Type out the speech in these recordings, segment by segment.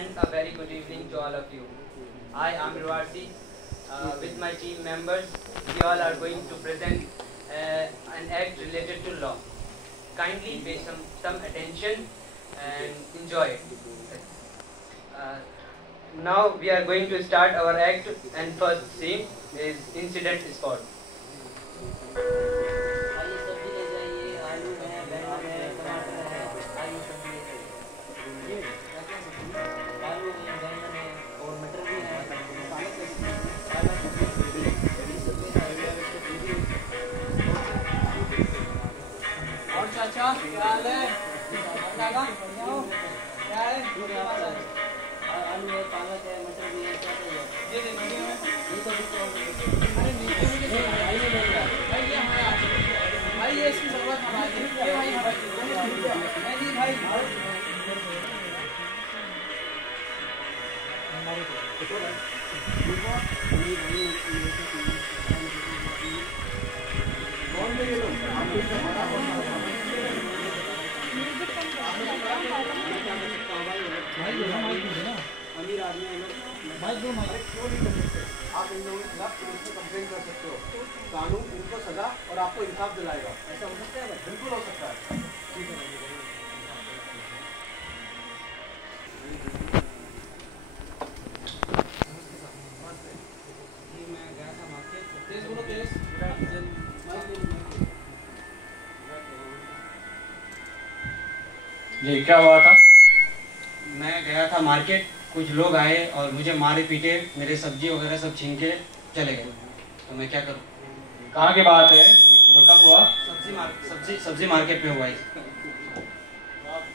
and a very good evening to all of you. I am Rivarsi. With my team members, we all are going to present an act related to law. Kindly pay some attention and enjoy it. Uh, Now we are going to start our act, and first scene is incident spot. और चाचा क्या हाल है? क्या है? आलू है, पालक है, मटर भी है, क्या चाहिए? ये देखो ये तो अरे नीचे भाई ये हमारा भाई ये इसकी जरूरत हमारी ये भाई नहीं भाई कौन ले लो अमीर आदमी है लोग भाई दो माइक क्यों नहीं कर सकते आप इन लोगों के खिलाफ पुलिस में कंप्लेंट कर सकते हो कानून उनको सजा और आपको इंसाफ दिलाएगा ऐसा हो सकता है बिल्कुल हो सकता है मैं गया था मार्केट तेज बोलो तेज जी क्या हुआ था? मैं गया था मार्केट कुछ लोग आए और मुझे मारे पीटे मेरे सब्जी वगैरह सब छीन के चले गए तो मैं क्या करूं? कहाँ की बात है तो कब हुआ? सब्जी मार्केट में हुआ है।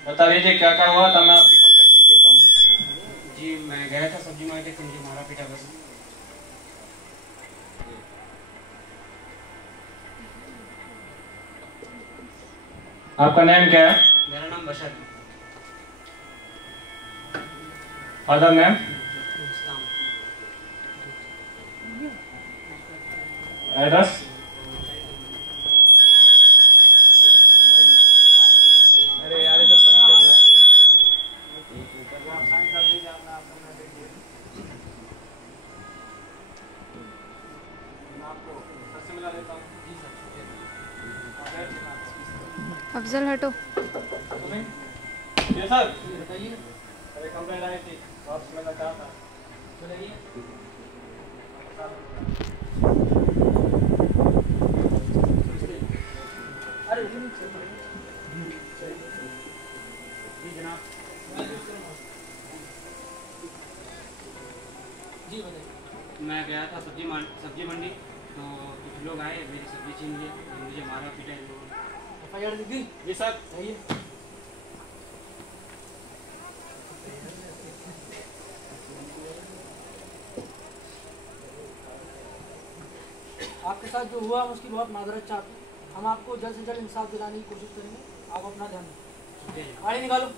बता दीजिए क्या क्या हुआ था, मैं आपकी कंप्लेंट लिख देता हूँ। जी मैं गया था सब्जी मार्केट में, मुझे मारा पीटा बस। आपका नेम क्या है? मेरा नाम बशर है। Father name? इस्लाम। एड्रेस? अरे यार ये सब बंद कर दिया। आप साइन कर दीजिए अपना अपना देखिए। मैं आपको सर से मिला देता हूँ। जी सर। अफजल हटो। ये सर बताइए। अरे कंप्लेंट आई थी, वापस मिलना चाहता। बताइए। अरे जी जनाब। जी बताइए। मैं गया था सब्जी मंडी तो कुछ लोग आए मेरी सब्जी छीन लिए और मुझे मारा पीटा इन लोगों ने। FIR दी? जी सर सही है। आपके साथ जो हुआ उसकी बहुत माजरत चाहते हैं। हम आपको जल्द से जल्द इंसाफ दिलाने की कोशिश करेंगे। आप अपना ध्यान रखें। गाड़ी निकालो।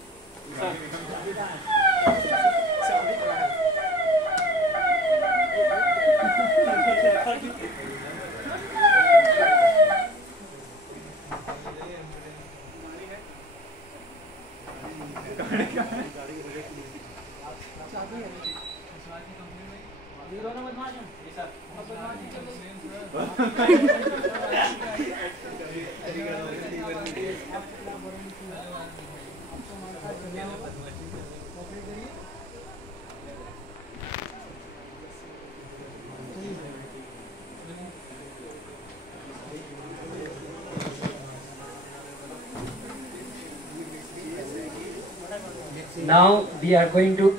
Now we are going to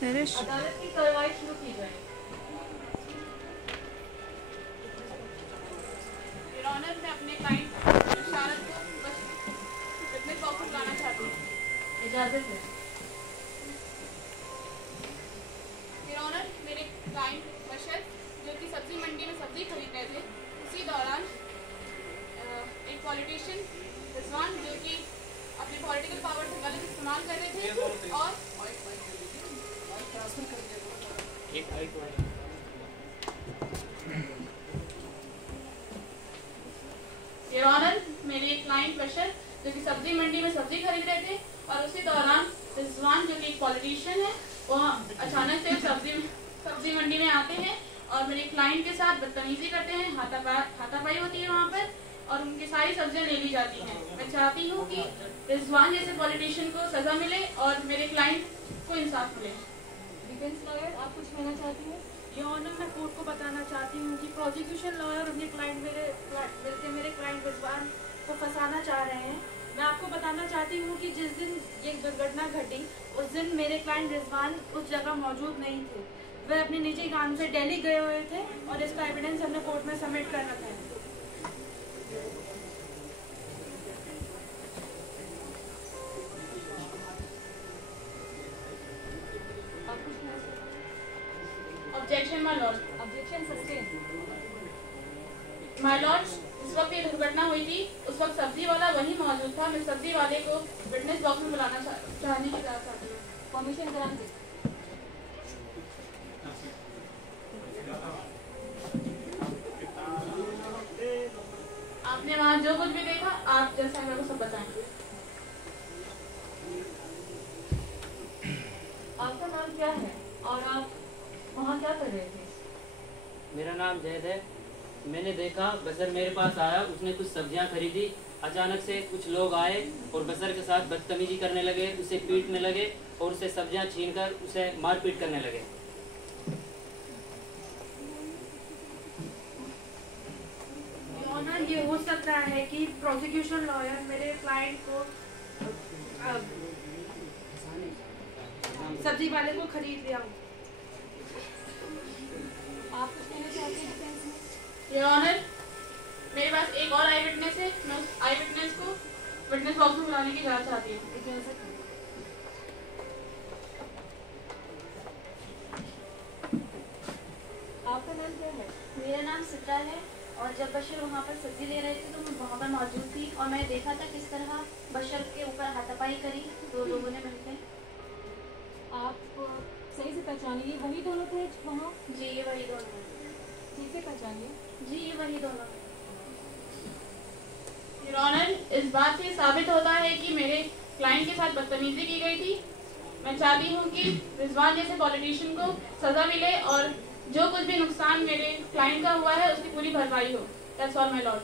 Sarish अदालत की कार्रवाई शुरू की जाए। योर ऑनर, मैं अपने क्लाइंट इशारत को विटनेस बॉक्स में लाना चाहती हूँ। इजाजत है। योर ऑनर, मेरे क्लाइंट बशर जो कि सब्जी मंडी में सब्जी खरीद रहे थे, उसी दौरान एक पॉलिटिशियन रिजवान जो कि अपने पॉलिटिकल पावर से गलत इस्तेमाल कर रहे थे और योर ऑनर, मेरे एक क्लाइंट बशर जो कि सब्जी मंडी में सब्जी खरीद रहे थे और उसी दौरान रिजवान जो कि एक पॉलिटिशियन है वो अचानक से सब्जी मंडी में आते हैं और मेरे क्लाइंट के साथ बदतमीजी करते हैं, हाथापाई होती है वहाँ पर और उनकी सारी सब्जियां ले ली जाती हैं। मैं चाहती हूँ कि रिजवान जैसे पॉलिटिशियन को सजा मिले और मेरे क्लाइंट को इंसाफ मिले। डिफेंस लॉयर, आप कुछ कहना चाहती हैं? ये ऑनर, मैं कोर्ट को बताना चाहती हूँ कि प्रोसिक्यूशन लॉयर अपने क्लाइंट मेरे क्लाइंट रिजवान को फंसाना चाह रहे हैं। मैं आपको बताना चाहती हूँ कि जिस दिन ये दुर्घटना घटी उस दिन मेरे क्लाइंट रिजवान उस जगह मौजूद नहीं थे। वे अपने निजी काम से दिल्ली गए हुए थे और इसका एविडेंस हमने कोर्ट में सबमिट कर रखा है। Objection my Lord. Objection sustain. My Lord, जिस वक्त ये दुर्घटना हुई थी उस वक्त सब्जी वाला वही मौजूद था। मैं सब्जी वाले को विटनेस बॉक्स में बुलाना चाहने की चाहती हूँ। Permission grant. आपने वहाँ जो कुछ भी देखा आप जैसा मेरे को सब बताएंगे। आपका नाम क्या है और आप वहाँ क्या कर रहे थे? मेरा नाम जैद है। मैंने देखा बसर मेरे पास आया, उसने कुछ सब्जियां खरीदी। अचानक से कुछ लोग आए और बसर के साथ बदतमीजी करने लगे, उसे पीटने लगे और उसे सब्जियां छीनकर उसे मारपीट करने लगे। ऑनर, ये हो सकता है कि प्रोसिक्यूशन लॉयर मेरे क्लाइंट को सब्जी वाले को खरीद लिया हो। आप कुछ कहना चाहते हैं डिफेंस में? योर ऑनर, मेरे पास एक और आई विटनेस है। मैं उस आई विटनेस को विटनेस बॉक्स में बुलाने की जांच चाहती हूँ। आपका नाम क्या है? मेरा नाम सिद्रा है और जब बशर वहाँ पर सब्जी ले रहे थे तो मैं वहाँ पर मौजूद थी और मैं देखा था किस तरह बशर के ऊपर हाथापाई करी दो लोगों ने मिलकर। आप सही से पहचानिए, वही दोनों थे वहाँ? जी ये वही दोनों हैं। ठीक से पहचानिए। जी ये वही दोनों हैं। योर ऑनर, इस बात से साबित होता है कि मेरे क्लाइंट के साथ बदतमीजी की गई थी। मैं चाहती हूँ कि रिजवान जैसे पॉलिटिशियन को सजा मिले और जो कुछ भी नुकसान मेरे क्लाइंट का हुआ है उसकी पूरी भरपाई हो। That's all my Lord.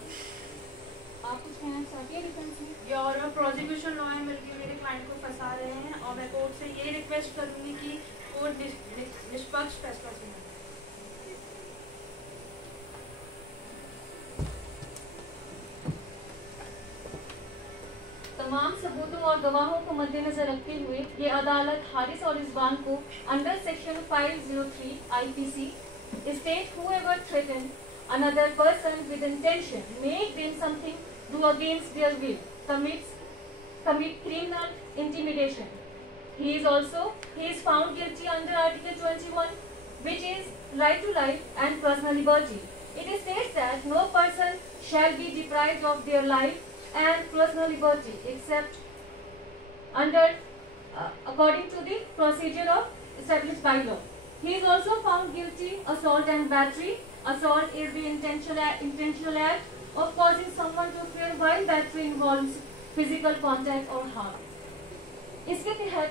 आप कुछ कहना चाहते हैं डिफेंस में? ये और प्रोसिक्यूशन लॉयर मिलकर मेरे क्लाइंट को फंसा रहे हैं और मैं कोर्ट से ये रिक्वेस्ट करूँगी कि कोर्ट निष्पक्ष फैसला सुने। तमाम सबूतों और गवाहों को मद्देनजर रखते हुए ये अदालत हारिस और रिजवान को under section 503 IPC state whoever threaten another person with intention, make them something, do against their will, commit criminal intimidation. He is found guilty under Article 21, which is right to life and personal liberty. It states that no person shall be deprived of their life and personal liberty except according to the procedure established by law. He is also found guilty assault and battery. Assault is the intentional act of causing someone to fear, while battery involves physical contact or harm. इसके तहत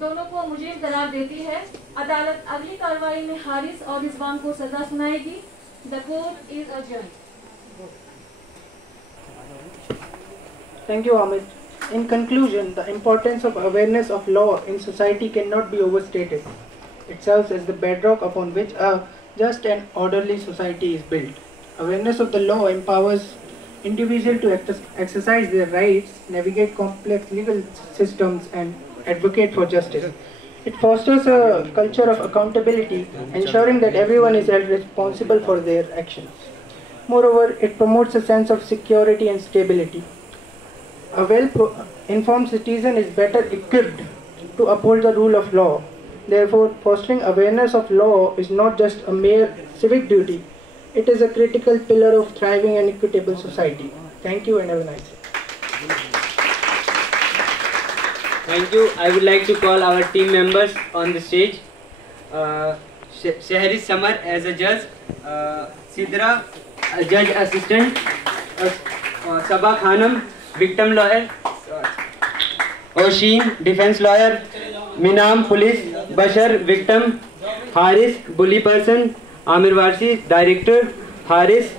दोनों को मुजरिम करार देती है। अदालत अगली कार्रवाई में हारिस और रिजवान को सजा सुनाएगी। The court is adjourned. Thank you, Amit. In conclusion, the importance of awareness of law in society cannot be overstated. It serves as the bedrock upon which a just and orderly society is built. Awareness of the law empowers individuals to exercise their rights, navigate complex legal systems, and advocate for justice. It fosters a culture of accountability, ensuring that everyone is held responsible for their actions. Moreover, it promotes a sense of security and stability. A well-informed citizen is better equipped to uphold the rule of law. Therefore, fostering awareness of law is not just a mere civic duty, it is a critical pillar of thriving and equitable society. Thank you and have a nice day. Thank you. I would like to call our team members on the stage. Shahri Samar as a judge, Sidra, a judge assistant, Sabah Khanam, victim lawyer, Oshin, defense lawyer, Minam, police, Bashar, victim, Haris, bully person, Amir Warsi, director, Haris,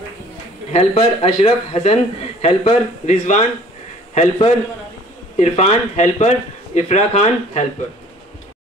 helper, Ashraf, Hassan, helper, Rizwan, helper, Irfan, helper, Ifra Khan, helper.